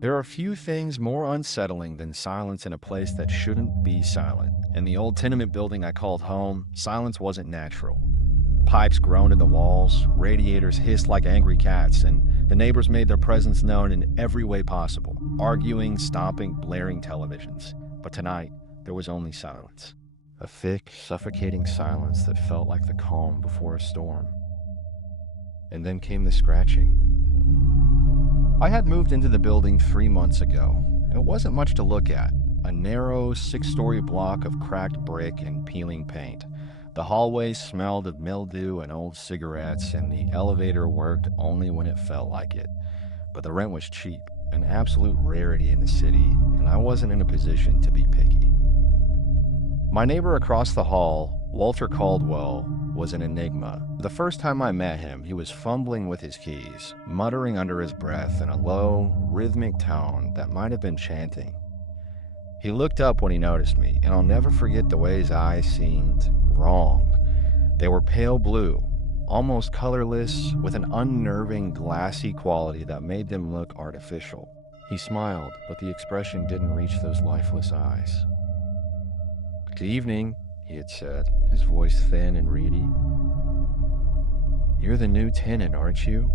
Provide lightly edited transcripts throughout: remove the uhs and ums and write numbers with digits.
There are few things more unsettling than silence in a place that shouldn't be silent. In the old tenement building I called home, silence wasn't natural. Pipes groaned in the walls, radiators hissed like angry cats, and the neighbors made their presence known in every way possible, arguing, stomping, blaring televisions. But tonight, there was only silence. A thick, suffocating silence that felt like the calm before a storm. And then came the scratching. I had moved into the building 3 months ago. It wasn't much to look at. A narrow, six-story block of cracked brick and peeling paint. The hallways smelled of mildew and old cigarettes, and the elevator worked only when it felt like it. But the rent was cheap, an absolute rarity in the city, and I wasn't in a position to be picky. My neighbor across the hall, Walter Caldwell, was an enigma. The first time I met him, he was fumbling with his keys, muttering under his breath in a low, rhythmic tone that might have been chanting. He looked up when he noticed me, and I'll never forget the way his eyes seemed wrong. They were pale blue, almost colorless, with an unnerving, glassy quality that made them look artificial. He smiled, but the expression didn't reach those lifeless eyes. "Good evening," he had said, his voice thin and reedy. "You're the new tenant, aren't you?"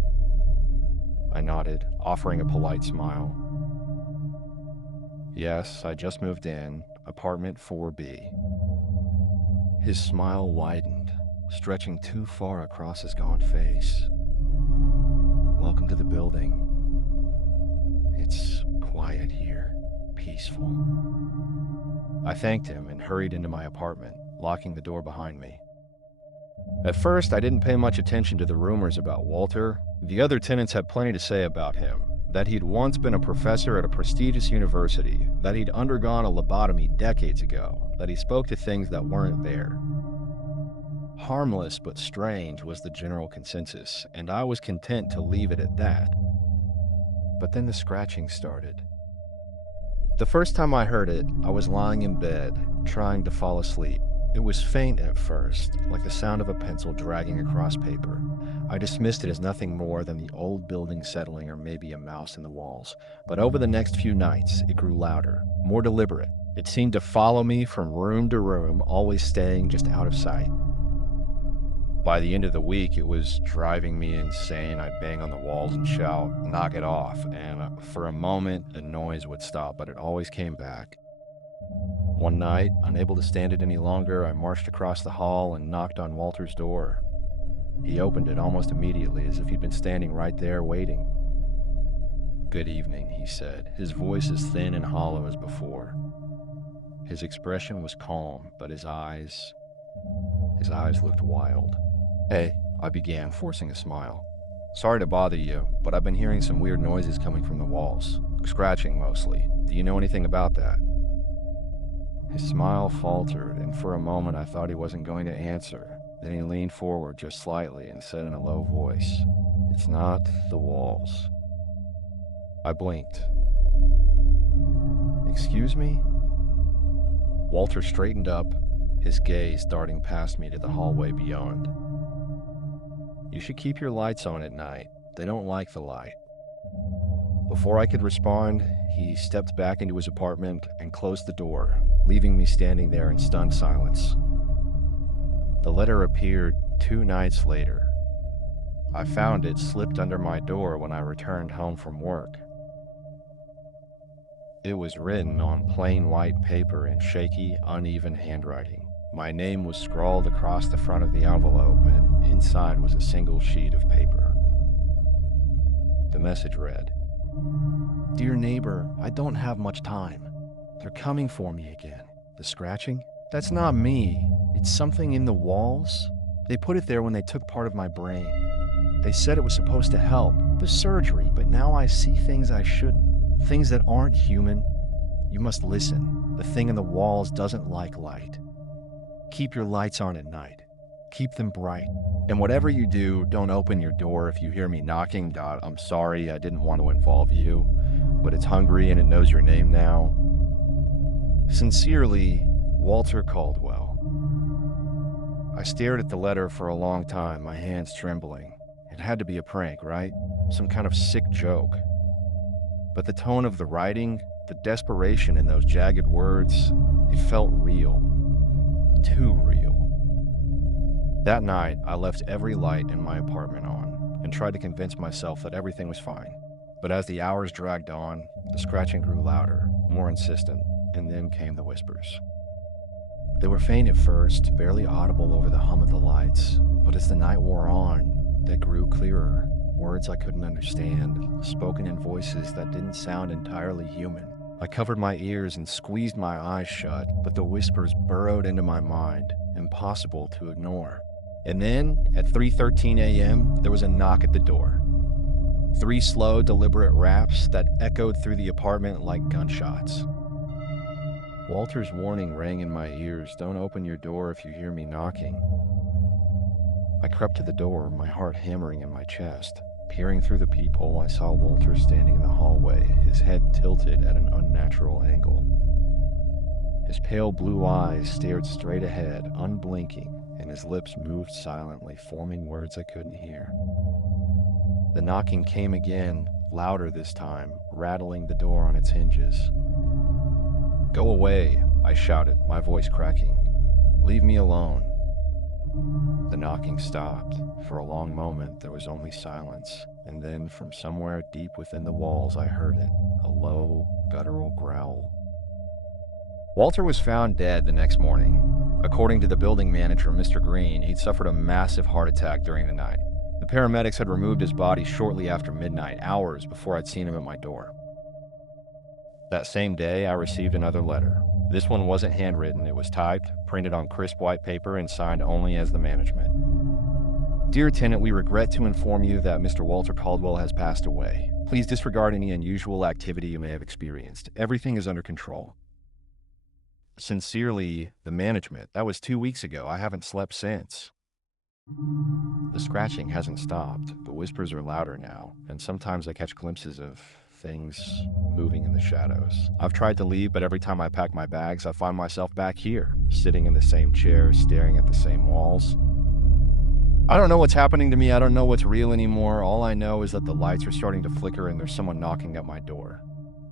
I nodded, offering a polite smile. "Yes, I just moved in, apartment 4B. His smile widened, stretching too far across his gaunt face. "Welcome to the building. It's quiet here, peaceful." I thanked him and hurried into my apartment, locking the door behind me. At first, I didn't pay much attention to the rumors about Walter. The other tenants had plenty to say about him. That he'd once been a professor at a prestigious university, that he'd undergone a lobotomy decades ago, that he spoke to things that weren't there. Harmless but strange was the general consensus, and I was content to leave it at that. But then the scratching started. The first time I heard it, I was lying in bed, trying to fall asleep. It was faint at first, like the sound of a pencil dragging across paper. I dismissed it as nothing more than the old building settling or maybe a mouse in the walls. But over the next few nights, it grew louder, more deliberate. It seemed to follow me from room to room, always staying just out of sight. By the end of the week, it was driving me insane. I'd bang on the walls and shout, "Knock it off," and for a moment, the noise would stop, but it always came back. One night, unable to stand it any longer, I marched across the hall and knocked on Walter's door. He opened it almost immediately, as if he'd been standing right there waiting. "Good evening," he said, his voice as thin and hollow as before. His expression was calm, but his eyes looked wild. "Hey," I began, forcing a smile. "Sorry to bother you, but I've been hearing some weird noises coming from the walls. Scratching, mostly. Do you know anything about that?" His smile faltered, and for a moment I thought he wasn't going to answer. Then he leaned forward just slightly and said in a low voice, "It's not the walls." I blinked. "Excuse me?" Walter straightened up, his gaze darting past me to the hallway beyond. "You should keep your lights on at night. They don't like the light." Before I could respond, he stepped back into his apartment and closed the door, leaving me standing there in stunned silence. The letter appeared 2 nights later. I found it slipped under my door when I returned home from work. It was written on plain white paper in shaky, uneven handwriting. My name was scrawled across the front of the envelope, and inside was a single sheet of paper. The message read, "Dear neighbor, I don't have much time. They're coming for me again." The scratching? That's not me. It's something in the walls. They put it there when they took part of my brain. They said it was supposed to help, the surgery, but now I see things I shouldn't. Things that aren't human. You must listen. The thing in the walls doesn't like light. Keep your lights on at night. Keep them bright. And whatever you do, don't open your door if you hear me knocking. I'm sorry, I didn't want to involve you, but it's hungry and it knows your name now. Sincerely, Walter Caldwell. I stared at the letter for a long time, my hands trembling. It had to be a prank, right? Some kind of sick joke. But the tone of the writing, the desperation in those jagged words, it felt real. Too real. That night, I left every light in my apartment on and tried to convince myself that everything was fine. But as the hours dragged on, the scratching grew louder, more insistent, and then came the whispers. They were faint at first, barely audible over the hum of the lights, but as the night wore on, they grew clearer. Words I couldn't understand, spoken in voices that didn't sound entirely human. I covered my ears and squeezed my eyes shut, but the whispers burrowed into my mind, impossible to ignore. And then, at 3:13 a.m., there was a knock at the door. 3 slow, deliberate raps that echoed through the apartment like gunshots. Walter's warning rang in my ears, "Don't open your door if you hear me knocking." I crept to the door, my heart hammering in my chest. Peering through the peephole, I saw Walter standing in the hallway, his head tilted at an unnatural angle. His pale blue eyes stared straight ahead, unblinking, and his lips moved silently, forming words I couldn't hear. The knocking came again, louder this time, rattling the door on its hinges. "Go away," I shouted, my voice cracking. "Leave me alone." The knocking stopped. For a long moment, there was only silence, and then from somewhere deep within the walls, I heard it, a low, guttural growl. Walter was found dead the next morning. According to the building manager, Mr. Green, he'd suffered a massive heart attack during the night. The paramedics had removed his body shortly after midnight, hours before I'd seen him at my door. That same day, I received another letter. This one wasn't handwritten, it was typed, printed on crisp white paper, and signed only as the management. "Dear tenant, we regret to inform you that Mr. Walter Caldwell has passed away. Please disregard any unusual activity you may have experienced. Everything is under control. Sincerely, the management." That was 2 weeks ago. I haven't slept since. The scratching hasn't stopped. The whispers are louder now, and sometimes I catch glimpses of things moving in the shadows. I've tried to leave, but every time I pack my bags, I find myself back here, sitting in the same chair, staring at the same walls. I don't know what's happening to me. I don't know what's real anymore. All I know is that the lights are starting to flicker and there's someone knocking at my door.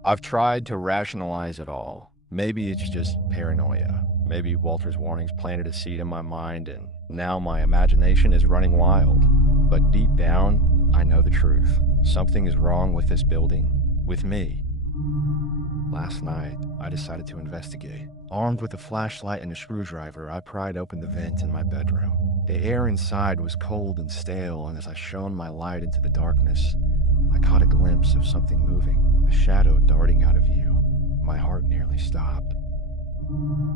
I've tried to rationalize it all. Maybe it's just paranoia. Maybe Walter's warnings planted a seed in my mind and now my imagination is running wild. But deep down, I know the truth. Something is wrong with this building, with me. Last night, I decided to investigate. Armed with a flashlight and a screwdriver, I pried open the vent in my bedroom. The air inside was cold and stale, and as I shone my light into the darkness, I caught a glimpse of something moving, a shadow darting out of view. My heart nearly stopped.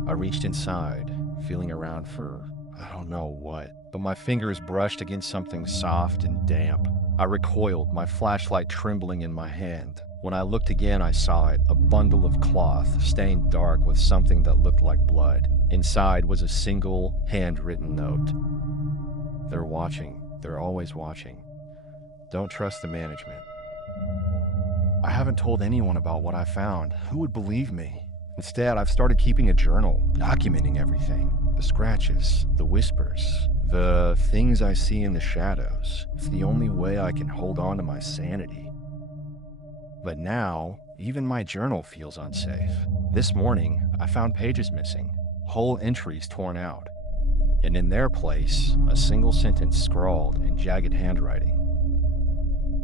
I reached inside, feeling around for I don't know what, but my fingers brushed against something soft and damp. I recoiled, my flashlight trembling in my hand. When I looked again, I saw it, a bundle of cloth, stained dark with something that looked like blood. Inside was a single, handwritten note. "They're watching. They're always watching. Don't trust the management." I haven't told anyone about what I found. Who would believe me? Instead, I've started keeping a journal, documenting everything. The scratches, the whispers, the things I see in the shadows. It's the only way I can hold on to my sanity. But now, even my journal feels unsafe. This morning, I found pages missing, whole entries torn out, and in their place, a single sentence scrawled in jagged handwriting.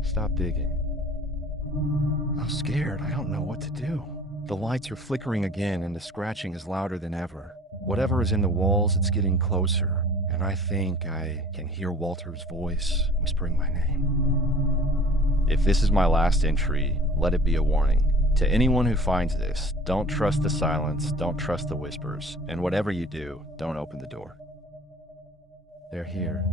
"Stop digging." I'm scared. I don't know what to do. The lights are flickering again and the scratching is louder than ever. Whatever is in the walls, it's getting closer, and I think I can hear Walter's voice whispering my name. If this is my last entry, let it be a warning. To anyone who finds this, don't trust the silence, don't trust the whispers, and whatever you do, don't open the door. They're here.